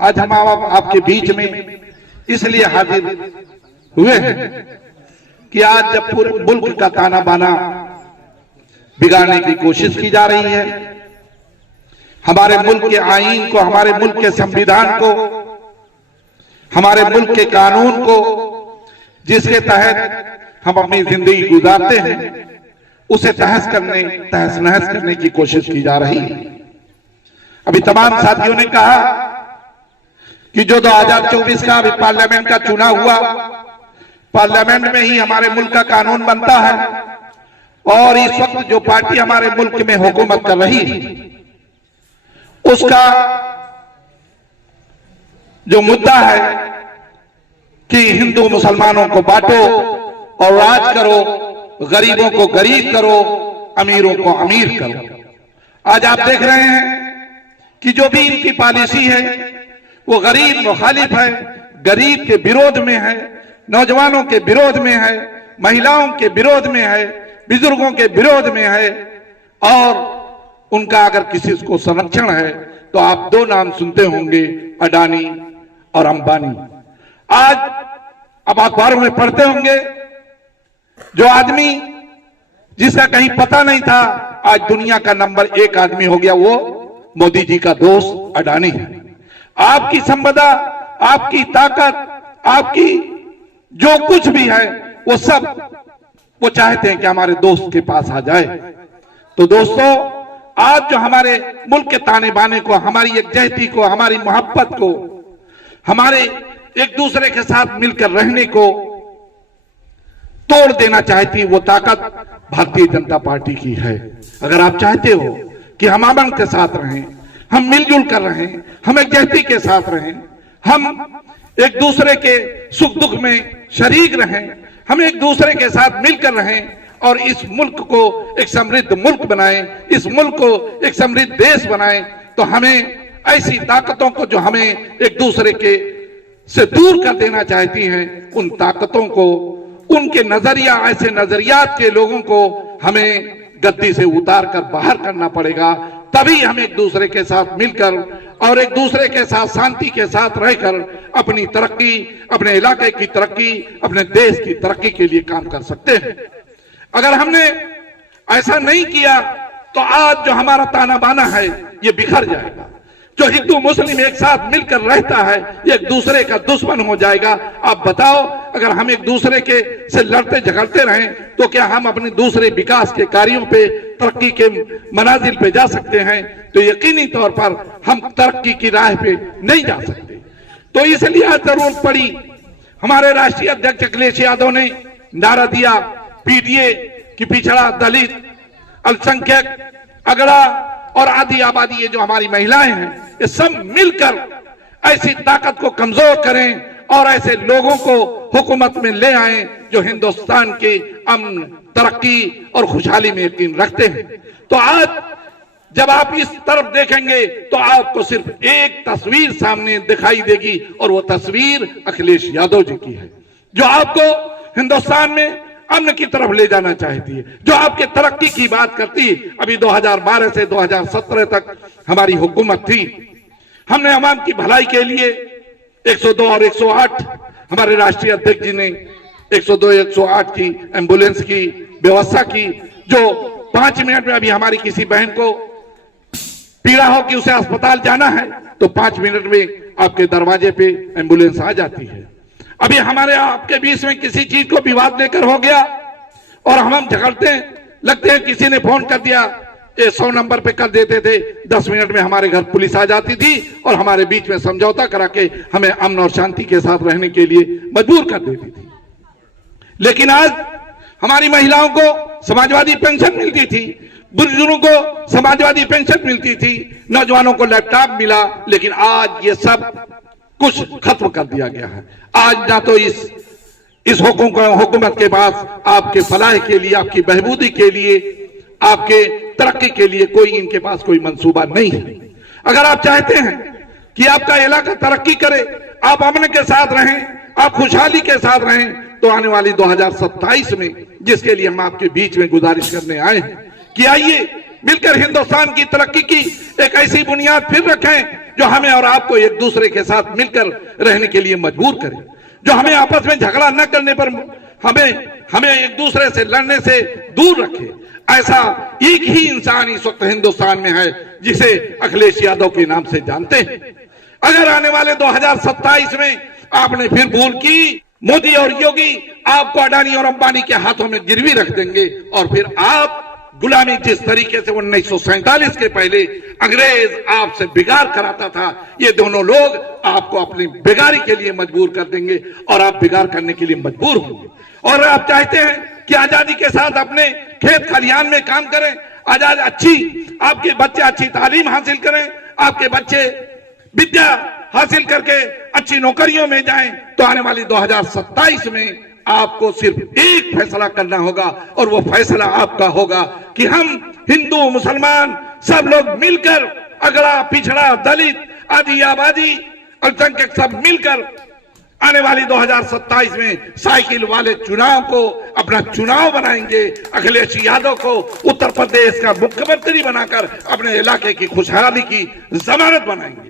आज हम आपके बीच में इसलिए हाजिर हुए हैं कि आज जब पूरे मुल्क का ताना बाना बिगाड़ने की कोशिश की जा रही है, हमारे मुल्क के आईन को, हमारे मुल्क के संविधान को, हमारे मुल्क के कानून को, जिसके तहत हम अपनी जिंदगी गुजारते हैं, उसे तहस नहस करने की कोशिश की जा रही है। अभी तमाम साथियों ने कहा कि जो 2024 का अभी पार्लियामेंट का चुनाव हुआ, पार्लियामेंट में ही हमारे मुल्क का कानून बनता है और इस वक्त जो पार्टी हमारे मुल्क में हुकूमत कर रही है, उसका जो मुद्दा है कि हिंदू मुसलमानों को बांटो और राज करो, गरीबों को गरीब करो, अमीरों को अमीर करो। आज आप देख रहे हैं कि जो भी इनकी पॉलिसी है वो गरीब मुखालिफ है, गरीब के विरोध में है, नौजवानों के विरोध में है, महिलाओं के विरोध में है, बुजुर्गों के विरोध में है और उनका अगर किसी को संरक्षण है तो आप दो नाम सुनते होंगे, अडानी और अंबानी। आज अब अखबारों में पढ़ते होंगे जो आदमी जिसका कहीं पता नहीं था आज दुनिया का नंबर 1 आदमी हो गया, वो मोदी जी का दोस्त अडानी है। आपकी संपदा, आपकी ताकत, आपकी जो कुछ भी है वो सब वो चाहते हैं कि हमारे दोस्त के पास आ जाए। तो दोस्तों, आज जो हमारे मुल्क के ताने बाने को, हमारी यकजहती को, हमारी मोहब्बत को, हमारे एक दूसरे के साथ मिलकर रहने को तोड़ देना चाहती, वो ताकत भारतीय जनता पार्टी की है। अगर आप चाहते हो कि हम अमन के साथ रहें, हम मिलजुल कर रहें, हम यकजहती के साथ रहें, हम एक दूसरे के सुख दुख में शरीक रहें, हम एक दूसरे के साथ मिलकर रहें और इस मुल्क को एक समृद्ध मुल्क बनाएं, इस मुल्क को एक समृद्ध देश बनाएं, तो हमें ऐसी ताकतों को जो हमें एक दूसरे के से दूर कर देना चाहती हैं, उन ताकतों को, उनके नजरिया, ऐसे नजरियात के लोगों को हमें गद्दी से उतार कर बाहर करना पड़ेगा। तभी हम एक दूसरे के साथ मिलकर और एक दूसरे के साथ शांति के साथ रहकर अपनी तरक्की, अपने इलाके की तरक्की, अपने देश की तरक्की के लिए काम कर सकते हैं। अगर हमने ऐसा नहीं किया तो आज जो हमारा ताना बाना है ये बिखर जाएगा। जो हिंदू मुस्लिम एक साथ मिलकर रहता है ये एक दूसरे का दुश्मन हो जाएगा। आप बताओ, अगर हम एक दूसरे के से लड़ते झगड़ते रहें तो क्या हम अपने दूसरे विकास के कार्यों पे, तरक्की के मनाजिल पे जा सकते हैं? तो यकीनी तौर पर हम तरक्की की राह पे नहीं जा सकते। तो इसलिए आज जरूरत पड़ी, हमारे राष्ट्रीय अध्यक्ष अखिलेश यादव ने नारा दिया, पीडीए की पिछड़ा, दलित, अल्पसंख्यक, अगड़ा और आदि आबादी, ये जो हमारी महिलाएं हैं, ये सब मिलकर ऐसी ताकत को कमजोर करें और ऐसे लोगों को हुकूमत में ले आए जो हिंदुस्तान के अमन, तरक्की और खुशहाली में यकीन रखते हैं। तो आज जब आप इस तरफ देखेंगे तो आपको सिर्फ एक तस्वीर सामने दिखाई देगी और वो तस्वीर अखिलेश यादव जी की है, जो आपको हिंदुस्तान में अमन की तरफ ले जाना चाहती है, जो आपके तरक्की की बात करती है। अभी 2012 से 2017 तक हमारी हुकूमत थी, हमने अवाम की भलाई के लिए 102 और 108, हमारे राष्ट्रीय अध्यक्ष जी ने 102, 108 की एम्बुलेंस की व्यवस्था की, जो 5 मिनट में, अभी हमारी किसी बहन को पीड़ा हो कि उसे अस्पताल जाना है तो 5 मिनट में आपके दरवाजे पे एम्बुलेंस आ जाती है। अभी हमारे आपके बीच में किसी चीज को विवाद लेकर हो गया और हम झगड़ते लगते हैं, किसी ने फोन कर दिया, ये 100 नंबर पे कर देते थे, 10 मिनट में हमारे घर पुलिस आ जाती थी और हमारे बीच में समझौता करा के हमें अमन और शांति के साथ रहने के लिए मजबूर कर देती थी। लेकिन आज हमारी महिलाओं को समाजवादी पेंशन मिलती थी, बुजुर्गों को समाजवादी पेंशन मिलती थी, नौजवानों को लैपटॉप मिला, लेकिन आज ये सब कुछ खत्म कर दिया गया है। आज ना तो इस हुकूमत के पास आपके फलाह के लिए, आपकी बहबूदी के लिए, आपके तरक्की के लिए कोई इनके पास कोई मंसूबा नहीं है। अगर आप चाहते हैं कि आपका इलाका तरक्की करे, आप अमन के साथ रहें, आप खुशहाली के साथ रहें, तो आने वाली 2027 में, जिसके लिए हम आपके बीच में गुजारिश करने आए हैं कि आइए मिलकर हिंदुस्तान की तरक्की की एक ऐसी बुनियाद फिर रखें जो हमें और आपको एक दूसरे के साथ मिलकर रहने के लिए मजबूर करे, जो हमें आपस में झगड़ा न करने पर हमें एक दूसरे से लड़ने से दूर रखे। ऐसा एक ही इंसान इस वक्त हिंदुस्तान में है जिसे अखिलेश यादव के नाम से जानते हैं। अगर आने वाले 2027 में आपने फिर भूल की, मोदी और योगी आपको अडानी और अंबानी के हाथों में गिरवी रख देंगे और फिर आप गुलामी जिस तरीके से 1947 के पहले अंग्रेज आपसे बिगाड़ कराता था, ये दोनों लोग आपको अपनी बिगाड़ी के लिए मजबूर कर देंगे और आप बिगाड़ करने के लिए मजबूर होंगे। और आप चाहते हैं कि आजादी के साथ अपने खेत खलिहान में काम करें, आपके बच्चे अच्छी तालीम हासिल करें, आपके बच्चे विद्या हासिल करके अच्छी नौकरियों में जाएं, तो आने वाली 2027 में आपको सिर्फ एक फैसला करना होगा और वो फैसला आपका होगा कि हम हिंदू मुसलमान सब लोग मिलकर, अगड़ा पिछड़ा दलित आदि आबादी अल्पसंख्यक सब मिलकर आने वाली 2027 में साइकिल वाले चुनाव को अपना चुनाव बनाएंगे। अखिलेश यादव को उत्तर प्रदेश का मुख्यमंत्री बनाकर अपने इलाके की खुशहाली की जमानत बनाएंगे।